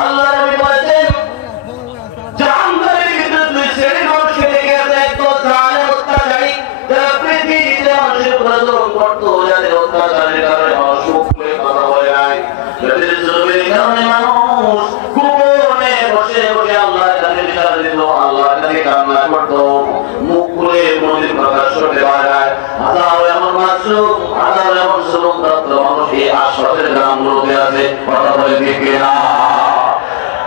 আল্লাহ নবী বলেছেন জাহান্নামের ভিতরে দুই শ্রেণীর মানুষকে দেখে একদল জালেম অত্যাচারী যারা পৃথিবীতে মানুষের উপর জুলুম করত, যাদের অত্যাচারের কারণে মানুষ মুখ খুলে কথা বলে নাই, যাদের জুলুমের কারণে মানুষ গোপনে বসে বসে আল্লাহর কাছে ইশারা দিত, আল্লাহর কাছে কান্না করত, মুখ খুলে কোনদিন প্রকাশ করতে পারে নাই। হাজারো এমন মাসুম, হাজারো এমন জুলুমপ্রাপ্ত মানুষ এই আশপাশের গ্রামগুলোতে আছে। কথা বলে ঠিক কিনা?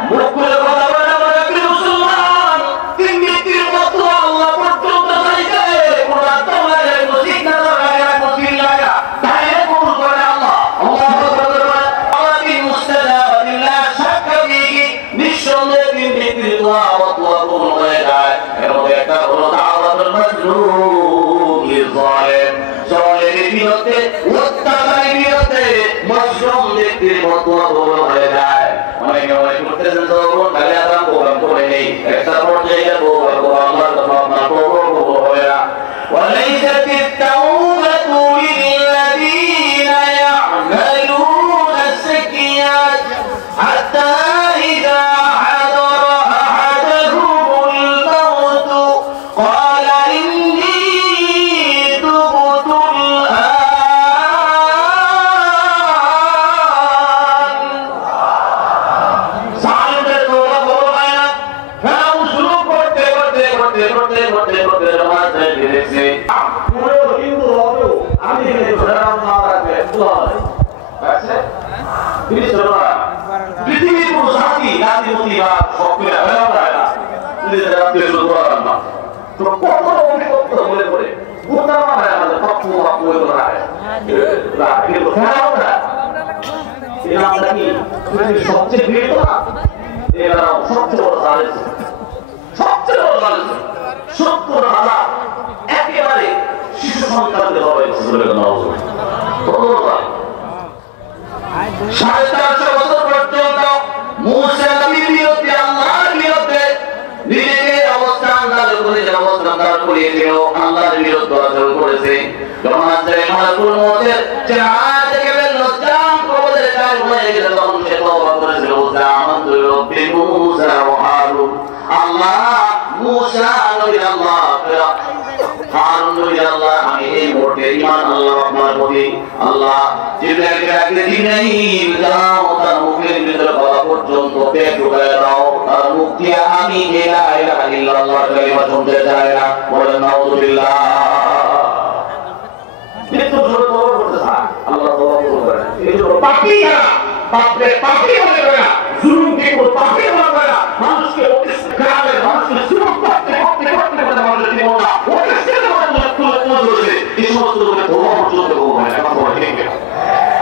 মুখ খুলে কথা বলে না বলে কি মুসলমান তিন ব্যক্তির মতো আল্লাহ পর্যন্ত চাইছে কোরআন তোমার মুসিক না লাগা মুসিক লাগা তাই কবুল করে আল্লাহ। আল্লাহু আকবার। আল্লাহ কি মুস্তাজাবিল্লাহ সাক্ষী নিঃসন্দেহে তিন ব্যক্তির দোয়া কবুল হয়ে যায়। এর মধ্যে একটা হলো দাওয়াতুল মাজলুম লিজালিম, জালিমের বিরুদ্ধে অত্যাচারীর বিরুদ্ধে মাজলুম ব্যক্তির দোয়া কবুল হয়ে যায়। অনেকে মনে করতেছেন তখন তাহলে আরাম প্রোগ্রাম করে নেই, একটা পর্যায়ে প্রোগ্রাম করে আল্লাহর কথা আপনার প্রোগ্রাম হবে না। وليست التوبة للذين يعملون السيئات حتى إذا حضر أحدهم الموت قال إني تبت পৃথিবীর কোন জাতি নাতিমতি বা সক্রিয় হয়ে যায় না, কত অভিজ্ঞতা বলে পড়ে গোটা হয় আমাদের পক্ষ সবচেয়ে ভিড় তো না, এরা সবচেয়ে বড় জালেম, সবচেয়ে বড় জালেম ৭০,০০০ একেবারে শিশু সন্তানদের হবে। ৪৫০ বছর পর্যন্ত মুসা নবীর বিরুদ্ধে আল্লাহর বিরুদ্ধে নিজেকে অবস্থান দাঁড় করে অবস্থান দাঁড় করিয়েছিল, আল্লাহর বিরুদ্ধে আচরণ করেছে। যখন আসলে মালাকুল মউতের চেহারা থেকে লজ্জাম কবরে কাল হয়ে গেছে, তখন সে তওবা করেছিল, আমানতু বিরব্বি মুসা ওয়া হারুন। আল্লাহ মুসা নবী আল্লাহ হারুন নবী আল্লাহ আমি এই মুহূর্তে ঈমান আল্লাহ আপনার প্রতি আল্লাহ জিবরাইলকে ডাকলে জিবরাইল যাও তার মুখের ভিতরে গলা পর্যন্ত পেট ঢুকায় দাও, তার মুখ দিয়ে আমি লা ইলাহা ইল্লাল্লাহ কালিমা শুনতে চাই না। বলেন নাউযুবিল্লাহ। কিন্তু জোরে তওবা করতে চায়, আল্লাহ তওবা কবুল করে না। এই জন্য পাপী না, পাপে পাপী হয়ে যায় না, জুলুম কে কোন পাপী হয়ে যায় না, মানুষকে গ্রামে মানুষকে জুলুম করতে করতে করতে করতে মানুষের জীবনটা ওদেরকে মানুষ তুলে ধরেছে। এই সমস্ত লোকে তওবা পর্যন্ত কবুল হয় না। কথা বলে ঠিক না?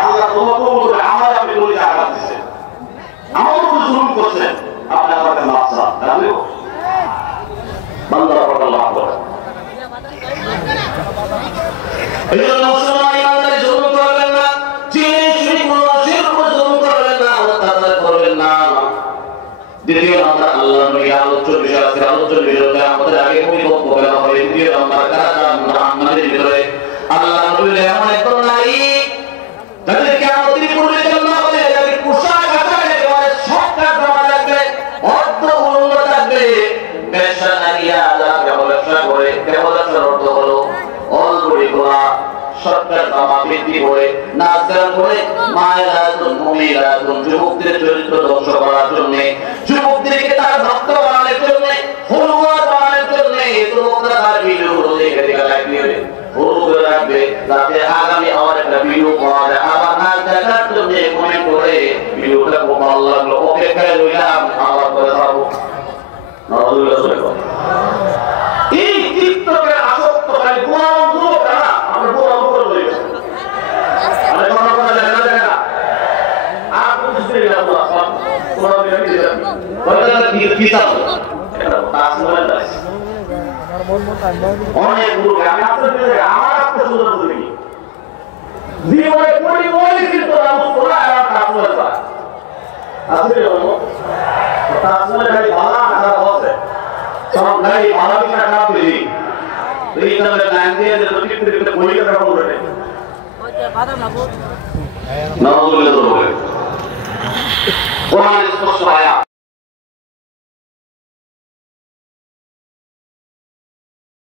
আল্লাহ তওবা কবুল করে আমার আপনি বলে আঘাত দিচ্ছেন, আমার উপর জুলুম করছেন, আপনি আমার কাছে মাফ চান, জানলেও বান্দারা পড়া লাভ করে। এই জন্য মুসলমান ইমানদারি জুলুম করবেন না, চিনি শুনি মানুষের উপর জুলুম করবেন না, অত্যাচার করবেন না। দ্বিতীয় নাম্বার আল্লাহর নবী আলোচ্য বিষয় আছে, আলোচ্য বিষয়ে আমাদের আগে পরিবর্তন করা হবে। দ্বিতীয় নাম্বার আমাদের ভিতরে আল্লাহর নবীর এমন একজন নারী যাদের কিয়ামতের পূর্বে জন্ম হবে, যাদের পোশাক আশাক একেবারে সৎকার জমা থাকবে, অর্থ উন্নত থাকবে। ব্যবসা নারীরা যারা ব্যবসা করে, ব্যবসার অর্থ হলো অলগুড়ি গোলা সৎকার জমা বৃদ্ধি করে নাচ গান করে মায়েরা মহিলা যুবকদের চরিত্র ধ্বংস করার জন্য, যুবকদেরকে তার ভক্ত বানানোর জন্য, ফলোয়ার বানানোর জন্য যুবকরা তার ভিডিওগুলো দেখে দেখে লাইক দিবে, ফলো করে রাখবে, যাতে আগামী আমার একটা ভিডিও পাওয়া যায়। আবার নাচ দেখার জন্য কমেন্ট করে ভিডিওটা খুব ভালো লাগলো, অপেক্ষায় রইলাম, আবার করে যাবো। এই চিত্তকে আসক্ত হয় গোলাম যুবকরা, আমরা গোলাম করে লই গেছে। আরে কোন কোন জায়গা জায়গা আর কোন কিছু নেই, আল্লাহ কোরআন দিয়ে দিয়েছেন, বলেন কি কিতাব এটা তাসমালে আছে অনেক গুরু। আমি আপনাদের আমার আপনাদের সুন্দর বলি জীবনে পড়ি ওই কিন্তু আমি কোরআন আর তাসমালে আছে আছে তাসমালে খালি ভালো না আছে সব নাই ভালো কি না খারাপ দিই এই তাহলে লাইন দিয়ে যে প্রতিক্রিয়া বলি কথা বলে ওইটা বাধা না বল না বলে কোরআন স্পষ্ট হয়